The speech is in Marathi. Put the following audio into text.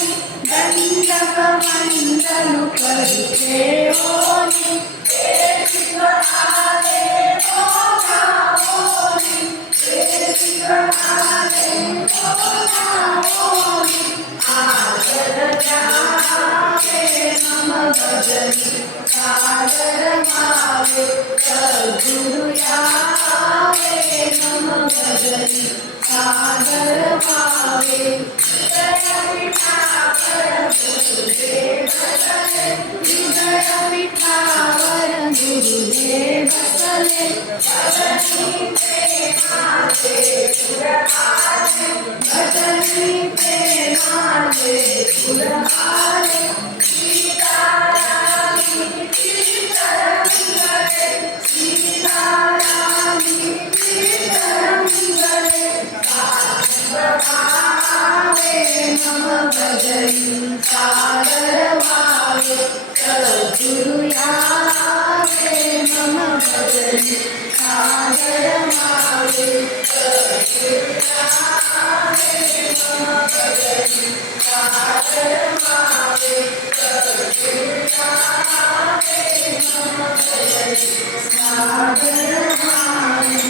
दंडक मंडल करते ओनी शिवाले बोला ओनी शिवाले बोला ओनी आदर जावे नम भजनी सादर मावे सद्गुरु यावे नम भजनी सादर मावे हृदय पिठावर गुरुदेव बसले भजनी प्रेमाले पुरहारे सीतारामी सीतारंगले सीतारामी सीतारंगले भावे नम भजनी सादर भावे सद्गुरु यावे नम भजनी सादर भावे सद्गुरु यावे नम भजनी सादर भावे सद्गुरु यावे नम भजनी सादर भावे